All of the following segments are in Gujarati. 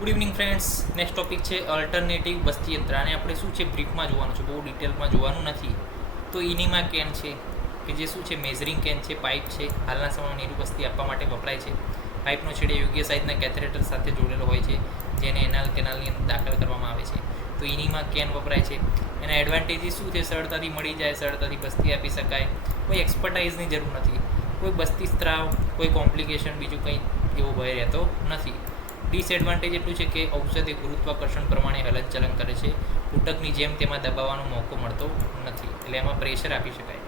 Good evening friends. Next topic છે અલ્ટરનેટિવ બસ્તી યંત્ર. આને આપણે શું છે બ્રીફમાં જોવાનું છે, બહુ ડિટેલમાં જોવાનું નથી. તો ઇનીમા કેન છે કે જે શું છે મેઝરિંગ કેન છે, પાઇપ છે, હાલના સમયમાં નીરું બસ્તી આપવા માટે વપરાય છે. પાઇપનો છેડે યોગ્ય સાઇઝના કેથેરેટર સાથે જોડેલો હોય છે, જેને એનાલ કેનાલની અંદર દાખલ કરવામાં આવે છે. તો ઇનીમા કેન વપરાય છે. એના એડવાન્ટેજીસ શું છે? સરળતાથી મળી જાય, સરળતાથી બસ્તી આપી શકાય, કોઈ એક્સપર્ટાઇઝની જરૂર નથી, કોઈ બસ્તી સ્ત્રાવ, કોઈ કોમ્પ્લિકેશન, બીજું કંઈ એવો ભય રહેતો નથી. ડિસએડવાન્ટેજ એટલું છે કે ઔષધિ ગુરુત્વાકર્ષણ પ્રમાણે હલનચલન કરે છે. તૂટકની જેમ તેમાં દબાવવાનો મોકો મળતો નથી, એટલે એમાં પ્રેશર આપી શકાય.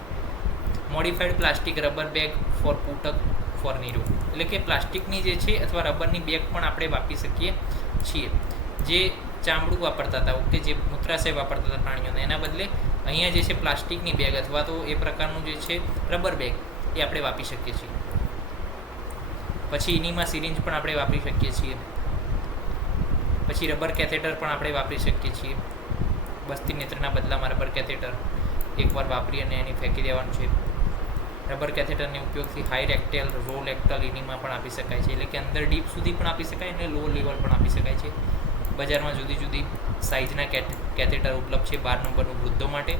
Modified plastic rubber bag for પુટક ફોર નીરો, એટલે કે પ્લાસ્ટિકની જે છે અથવા રબરની બેગ પણ આપણે વાપરી શકીએ છીએ. જે ચામડું વાપરતા હતા, ઓકે, જે મૂત્રાશય વાપરતા હતા પ્રાણીઓને, એના બદલે અહીંયા જે છે પ્લાસ્ટિકની બેગ અથવા તો એ પ્રકારનું જે છે રબર બેગ એ આપણે વાપરી શકીએ છીએ. પછી ઇનીમાં સિરિંજ પણ આપણે વાપરી શકીએ છીએ. પછી રબર કેથેટર પણ આપણે વાપરી શકીએ છીએ. બસ્તી નેત્રના બદલામાં રબર કેથેટર એકવાર વાપરી અને એની ફેંકી દેવાનું છે. રબર કેથેટરને ઉપયોગથી હાઈ રેક્ટેલ, રો રેક્ટલ ઇનીમાં પણ આપી શકાય છે, એટલે કે અંદર ડીપ સુધી પણ આપી શકાય અને લો લેવલ પણ આપી શકાય છે. બજારમાં જુદી જુદી સાઇઝના કેથેટર ઉપલબ્ધ છે. 12 નંબરનું વૃદ્ધો માટે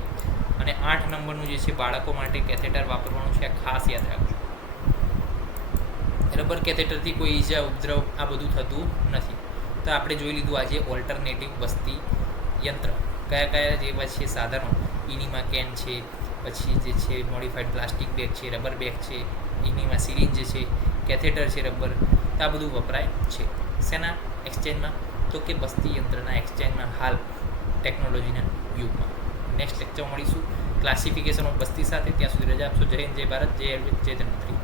અને 8 નંબરનું જે છે બાળકો માટે કેથેટર વાપરવાનું છે. આ ખાસ યાદ રાખજો. રબર કેથેટરથી કોઈ ઈજા, ઉપદ્રવ આ બધું થતું નથી. તો આપણે જોઈ લીધું આજે ઓલ્ટરનેટિવ બસ્તી યંત્ર. કયા કયા જેવા છે સાધનો? ઇનીમા કેન છે, પછી જે છે મોડિફાઈડ પ્લાસ્ટિક બેગ છે, રબર બેગ છે, ઇનીમા સિરિંજ છે, કેથેટર છે રબર. તો આ બધું વપરાય છે શેના એક્સચેન્જમાં? તો કે બસ્તી યંત્રના એક્સચેન્જમાં, હાલ ટેકનોલોજીના યુગમાં. નેક્સ્ટ લેક્ચર મળીશું ક્લાસિફિકેશન ઓફ બસ્તી સાથે. ત્યાં સુધી રજા આપશો. જય હિન્દ, જય ભારત, જય આયુર્વેદ, જય ધન્વંતરી.